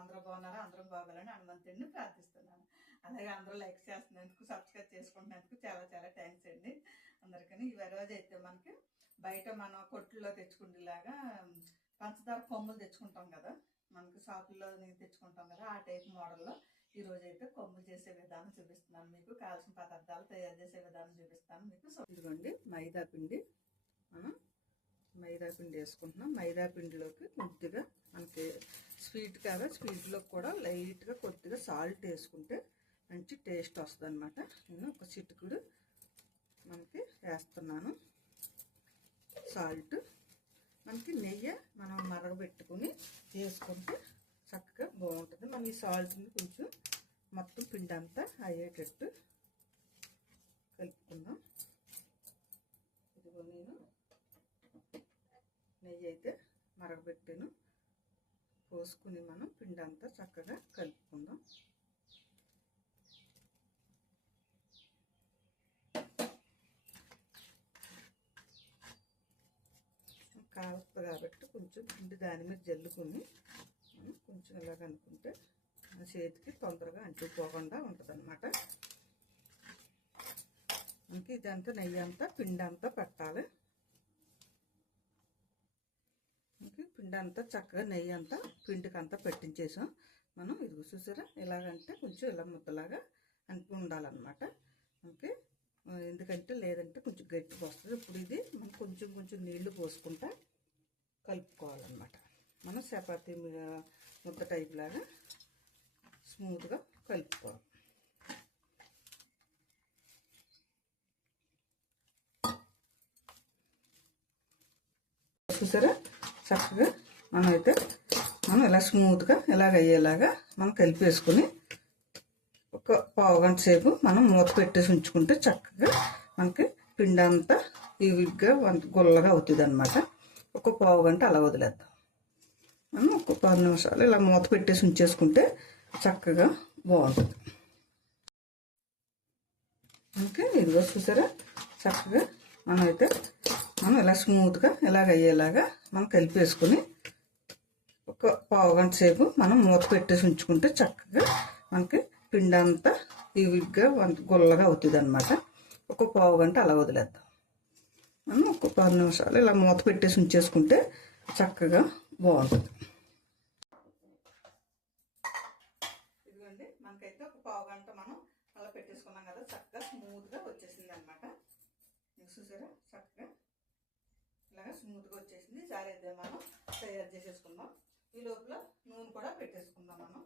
అందరూ బాగున్నారా? అందరూ బాగోవాలని హనుమంతుడిని ప్రార్థిస్తున్నాను. అలాగే అందరూ లైక్ చేస్తున్నందుకు, సబ్స్క్రైబ్ చేసుకుంటున్నందుకు చాలా చాలా థ్యాంక్స్ అండి అందరికీ. ఈ రోజు అయితే మనకి బయట మనం కొట్టుల్లో తెచ్చుకుంటేలాగా పంచదార కొమ్ములు తెచ్చుకుంటాం కదా, మనకి షాపుల్లో తెచ్చుకుంటాం కదా, ఆ టైప్ మోడల్లో ఈరోజు అయితే కొమ్ములు చేసే విధానం చూపిస్తున్నాను. మీకు కావాల్సిన పదార్థాలు తయారు చేసే విధానం చూపిస్తాను మీకు. ఇదిగోండి మైదా పిండి. మనం మైదా పిండి వేసుకుంటున్నాం. మైదా పిండిలోకి కొద్దిగా మనకి స్వీట్ కదా, స్వీట్లో కూడా లైట్గా కొద్దిగా సాల్ట్ వేసుకుంటే మంచి టేస్ట్ వస్తుంది అనమాట. నేను ఒక చిటికుడు మనకి వేస్తున్నాను సాల్ట్. మనకి నెయ్యి మనం మరగబెట్టుకుని వేసుకుంటే చక్కగా బాగుంటుంది. మనం ఈ సాల్ట్ని కొంచెం మొత్తం పిండి అంతా అయ్యేటట్టు కలుపుకుందాం. ఇదిగో నేను నెయ్యి అయితే మరగబెట్టాను, పోసుకుని మనం పిండి అంతా చక్కగా కలుపుకుందాం. కాలుతుంది కాబట్టి కొంచెం పిండి దాని మీద జల్లుకుని మనం కొంచెం ఇలాగ అనుకుంటే మన చేతికి తొందరగా అంటుకోకుండా ఉంటుంది అనమాట. మనకి ఇదంతా నెయ్యి అంతా పిండి అంతా పెట్టాలి. మనకి పిండి అంతా చక్కగా నెయ్యి అంతా పిండికి అంతా పెట్టించేసాం మనం. ఇది చూసారా, ఇలాగంటే కొంచెం ఇలా ముద్దలాగా అంటూ ఉండాలన్నమాట మనకి. ఎందుకంటే లేదంటే కొంచెం గట్టిగా వస్తుంది. ఇప్పుడు ఇది మనం కొంచెం కొంచెం నీళ్లు పోసుకుంటా కలుపుకోవాలన్నమాట. మనం చపాతీ ముద్ద టైప్ లాగా స్మూత్గా కలుపుకోవాలి. చూసారా, చక్కగా మనం ఇలా స్మూత్గా ఇలాగ అయ్యేలాగా మనం కలిపేసుకుని ఒక పావుగంట సేపు మనం మూత పెట్టేసి ఉంచుకుంటే చక్కగా మనకి పిండి అంతా ఈవిడ్గా గుల్లగా అవుతుంది అనమాట. ఒక పావుగంట అలా వదిలేద్దాం. మనం ఒక 10 నిమిషాలు ఇలా మూత పెట్టేసి ఉంచేసుకుంటే చక్కగా బాగుంటుంది. మనకి ఇదిగో చూసారా, చక్కగా మనం ఇలా స్మూత్గా ఇలాగ అయ్యేలాగా మనం కలిపేసుకుని ఒక పావుగంట సేపు మనం మూత పెట్టేసి ఉంచుకుంటే చక్కగా మనకి పిండి అంతా ఈవిడ్గా గుల్లగా అవుతుంది అనమాట. ఒక పావుగంట అలా వదిలేద్దాం. మనం ఒక 10 నిమిషాలు ఇలా మూత పెట్టేసి ఉంచేసుకుంటే చక్కగా బాగుంటుంది. ఇదిగోండి, మనకైతే ఒక పావుగంట మనం అలా పెట్టేసుకున్నాం కదా, చక్కగా స్మూత్గా వచ్చేసింది అనమాట. చూసారా, చక్కగా ఇలాగా స్మూత్గా వచ్చేసింది. సరే అయితే మనం తయారు చేసేసుకుందాం. ఈ లోపల నూనె కూడా పెట్టేసుకుందాం మనం.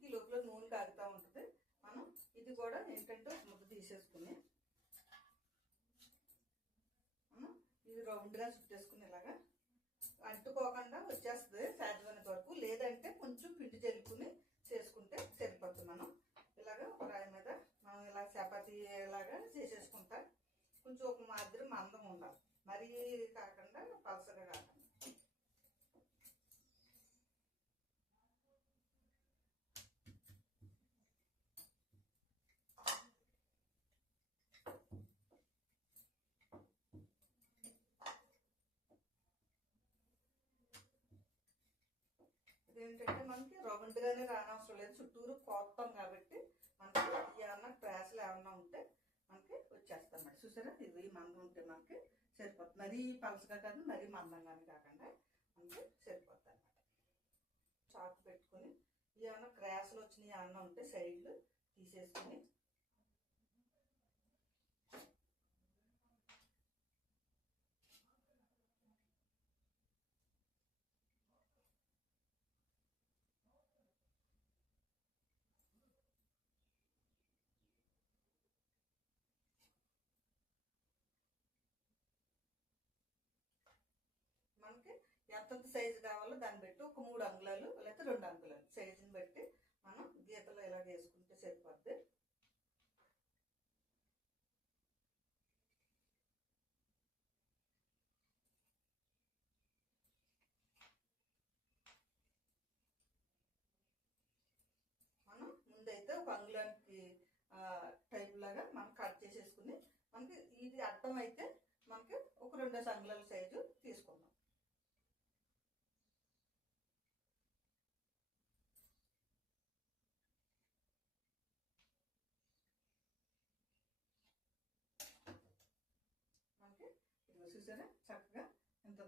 ఈ లోపల నూనె కాగుతూ ఉంటుంది. మనం ఇది కూడా ఏంటంటే ముద్ద తీసేసుకుని మనం ఇది రౌండ్గా చుట్టేసుకుని ఇలాగా అంటుకోకుండా వచ్చేస్తుంది సాధ్యమైనంత వరకు. లేదంటే కొంచెం పిండి జల్లుకుని చేసుకుంటే సరిపోతుంది. మనం ఇలాగా ఒక రాయి మీద మనం ఇలా చపాతీ లాగా చేసేసుకుంటా. కొంచెం ఒక మాదిరి మందం ఉండాలి, మరీ కాకుండా పలసగా కాకుండా. ఏంటంటే మనకి రౌండ్గానే రానవసరం లేదు, చుట్టూరు కోస్తాం కాబట్టి మనకి ఏమన్నా ప్రేసలు ఏమన్నా ఉంటే మనకి వచ్చేస్తాం అన్నమాట. చూసారా, ఇది మందం ఉంటే మనకి సరిపోతుంది. మరీ పలసగా కాదు, మరీ మందంగానే కాకుండా మనకి సరిపోతుంది అన్నమాట. చాకు పెట్టుకుని ఏమన్నా క్రాసులు వచ్చినాయి ఏమన్నా ఉంటే సైడ్లు తీసేసుకుని మనకి ఎంతంత సైజు కావాలో దాన్ని బట్టి ఒక 3 అంగుళాలు లేకపోతే 2 అంగుళాలు సైజుని బట్టి మనం గీతలు ఇలా వేసుకుంటే సరిపోద్ది. టైప్ లాగా మనం కట్ చేసేసుకుని మనకి ఇది అడ్డం అయితే మనకి ఒక 2 అంగుళాల సైజు తీసుకుందాం. మనకి ఇది చూసారా చక్కగా ఇంత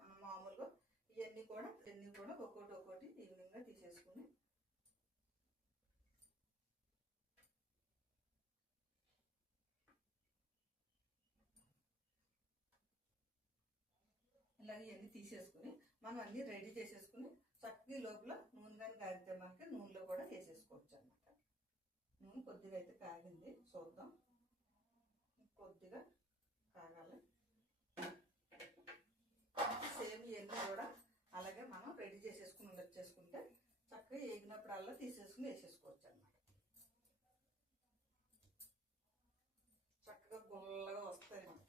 మనం మామూలుగా ఇవన్నీ కూడా ఒక్కోటి ఈవినింగ్గా తీసేసుకుని ఇలాగ ఇవన్నీ తీసేసుకుని మనం అన్నీ రెడీ చేసేసుకుని చక్కగా లోపల నూనె కానీ కాగితే మనకి నూనెలో కూడా వేసేసుకోవచ్చు అన్నమాట. నూనె కొద్దిగా అయితే కాగింది, చూద్దాం. కొద్దిగా కాగాలి. సేమ్ ఇవన్నీ కూడా అలాగే మనం రెడీ చేసేసుకుని వచ్చేసుకుంటే చక్కగా వేగినప్పుడల్లా తీసేసుకుని వేసేసుకోవచ్చు అన్నమాట. చక్కగా గుల్లగా వస్తాయి మనకి.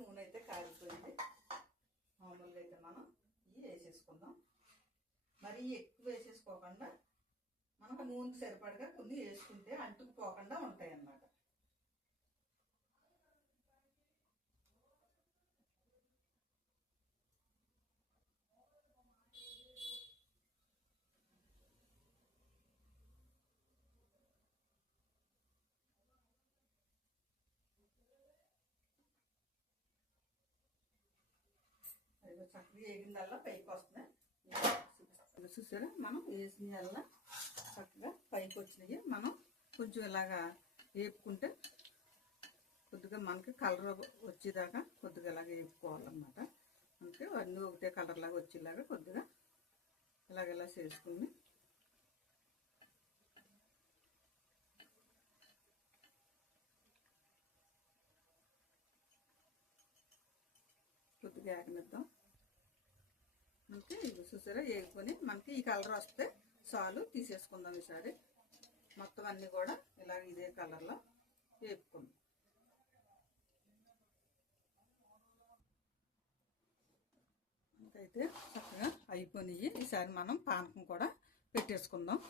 నూనె అయితే కాలిపోయింది. మామూలుగా అయితే మనం ఇవి వేసేసుకుందాం. మరీ ఎక్కువ వేసేసుకోకుండా మనకు నూనెకి సరిపడగా కొన్ని వేసుకుంటే అంటుకుపోకుండా ఉంటాయి అన్నమాట. చక్కగా వేగిందల్లా పైకి వస్తున్నాయి. చూసారా మనం వేసినల్లా చక్కగా పైకి వచ్చినాయి. మనం కొంచెం ఇలాగా వేపుకుంటే కొద్దిగా మనకి కలర్ వచ్చేదాకా కొద్దిగా ఇలాగ వేపుకోవాలన్నమాట. మనకి అన్నీ ఒకటే కలర్ లాగా వచ్చేలాగా కొద్దిగా ఇలాగ చేసుకుని కొద్దిగా వేగనిద్దాం. మనకి ఇది చూసారా వేగుకొని మనకి ఈ కలర్ వస్తే చాలు, తీసేసుకుందాం. ఈసారి మొత్తం అన్నీ కూడా ఇలాగ ఇదే కలర్లో వేపుకుందాం. అయితే చక్కగా అయిపోయినాయి. ఈసారి మనం పానకం కూడా పెట్టేసుకుందాం.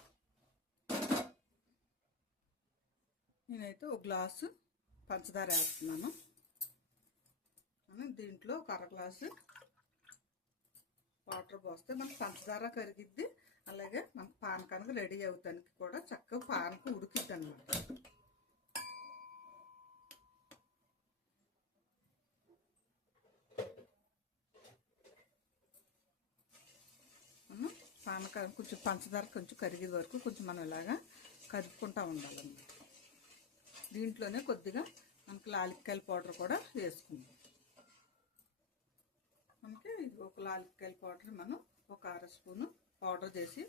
నేనైతే ఒక గ్లాసు పంచదార వేస్తున్నాను. దీంట్లో ఒక అర గ్లాసు వాటర్ పోస్తే మనకు పంచదార కరిగిద్ది. అలాగే మనకు పానకానికి రెడీ అవుతానికి కూడా చక్కగా పానకం ఉడికిద్ది అన్నమాట. మనం పానకానికి కొంచెం పంచదార కొంచెం కరిగే వరకు కొంచెం మనం ఇలాగా కదుపుకుంటూ ఉండాలన్నమాట. దీంట్లోనే కొద్దిగా మనకు లాలిక్కాయల పౌడర్ కూడా వేసుకుందాం. మనకి ఒక లాలిక్కాయల పౌడర్ మనం ఒక అర స్పూను పౌడర్ చేసి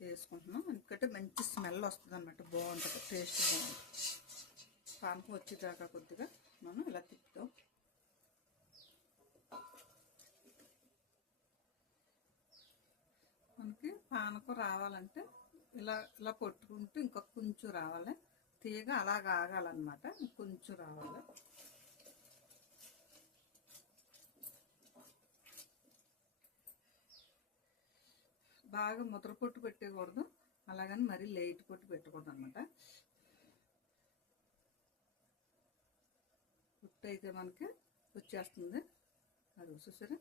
వేసుకుంటున్నాం. ఎందుకంటే మంచి స్మెల్ వస్తుంది అన్నమాట, బాగుంటుంది, టేస్ట్ బాగుంటుంది. పానకం వచ్చేదాకా కొద్దిగా మనం ఇలా తిప్పుతాం. మనకి పానకం రావాలంటే ఇలా కొట్టుకుంటూ ఇంకా కొంచెం రావాలి. తీగ అలాగ ఆగాలన్నమాట, కొంచెం రావాలి. బాగా ముద్ర పొట్టు పెట్టకూడదు, అలాగని మరీ లైట్ పొట్టు పెట్టకూడదు అన్నమాట. పొట్టు అయితే మనకి వచ్చేస్తుంది. అది చూసారా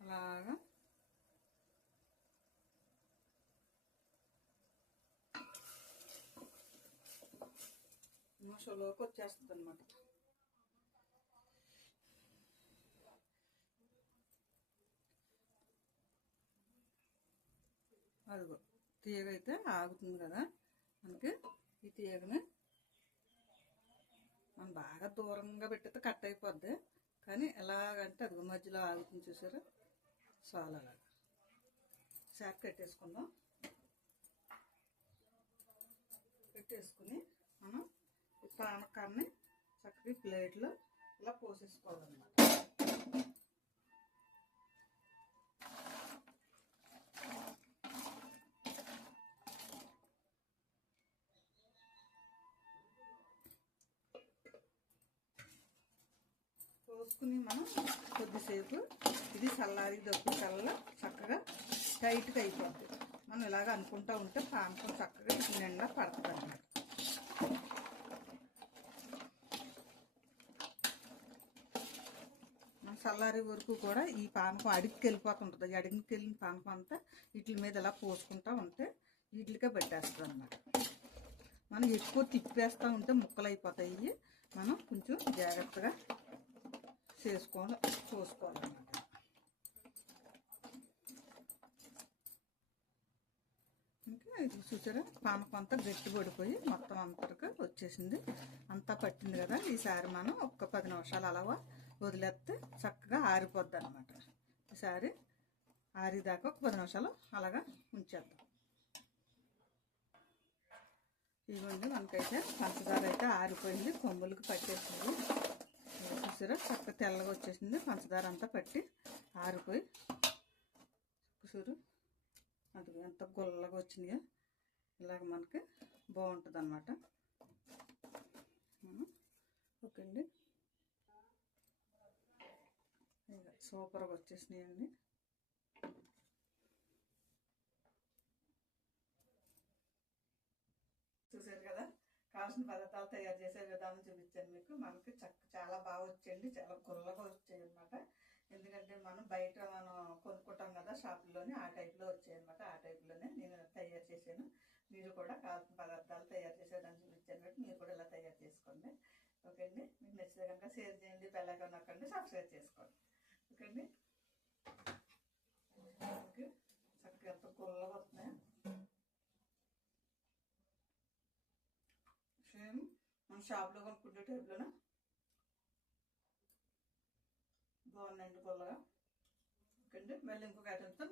అలాగా నిమిషంలోకి వచ్చేస్తుంది అన్నమాట. అదిగో తీగ అయితే ఆగుతుంది కదా. మనకి ఈ తీగని మనం బాగా దూరంగా పెట్టితే కట్ అయిపోద్ది, కానీ ఎలాగంటే అదిగో మధ్యలో ఆగుతుంది చూసారా. చాలా అలాగా శాక్ కట్టేసుకుందాం. పెట్టేసుకుని మనం ఈ పానకాన్ని చక్కగా ప్లేట్లో ఇలా పోసేసుకోవాలన్నమాట. పోసుకుని మనం కొద్దిసేపు ఇది చల్లారి దొరికి చల్ల చక్కగా టైట్గా అయిపోద్ది. మనం ఇలాగ అనుకుంటూ ఉంటే పానకం చక్కగా ఇటు నిండా పడుతుంది అన్నమాట. మనం చల్లారి వరకు కూడా ఈ పానకం అడిగికి వెళ్ళిపోతుంటుంది. ఈ అడిగికి వెళ్ళిన పానకం అంతా వీటి మీద ఇలా పోసుకుంటూ ఉంటే వీటికే పెట్టేస్తుంది అన్నమాట. మనం ఎక్కువ తిప్పేస్తూ ఉంటే ముక్కలు అయిపోతాయి. మనం కొంచెం జాగ్రత్తగా పోసుకోవాలన్నమాట. ఇంకా ఇది చూసారా, పానకం అంతా గట్టి పడిపోయి మొత్తం అంతగా వచ్చేసింది. అంతా పట్టింది కదా. ఈసారి మనం ఒక్క 10 నిమిషాలు అలా వదిలేస్తే చక్కగా ఆరిపోద్ది అనమాట. ఈసారి ఆరిదాకా ఒక 10 నిమిషాలు అలాగా ఉంచేద్దాం. ఇదిగోండి, మనకైతే పంచదార అయితే ఆరిపోయింది, కొమ్ములకి పట్టేసింది. చూసారా, చక్కగా తెల్లగా వచ్చేసింది. పంచదార అంతా పట్టి ఆరిపోయి చూసారు అది ఎంత గుల్లగా వచ్చినాయో. ఇలాగ మనకి బాగుంటుంది అన్నమాట. ఓకే అండి, సూపర్గా వచ్చేసినాయండి. చూసారు కదా, కావాల్సిన పదార్థాలు తయారు చేసే విధానం చూపించాను మీకు. మనకి చాలా బాగా వచ్చేయండి, చాలా గుల్లగా వచ్చాయి అనమాట. ఎందుకంటే మనం బయట కొనుక్కుంటాం కదా షాపుల్లోనే, ఆ టైప్లో వచ్చాయి అనమాట. ఆ టైప్లోనే నేను తయారు చేశాను. మీరు కూడా కావాల్సిన పదార్థాలు తయారు చేసేదాన్ని చూపించాను కాబట్టి మీరు కూడా ఇలా తయారు చేసుకోండి. ఓకే అండి, మీకు నచ్చితే కనుక షేర్ చేయండి, బెల్ ఐకాన్ నొక్కండి, సబ్స్క్రైబ్ చేసుకోండి. ఓకే అండి, ఓకే. చక్కగా ఎంత గుల్లగా వస్తున్నాయి. సేమ్ మన షాప్లో కొనుక్కుంటే టైప్లోనే బాగున్నాయండి గుల్లగా. ఓకే అండి, మళ్ళీ ఇంకొక ఐటమ్తో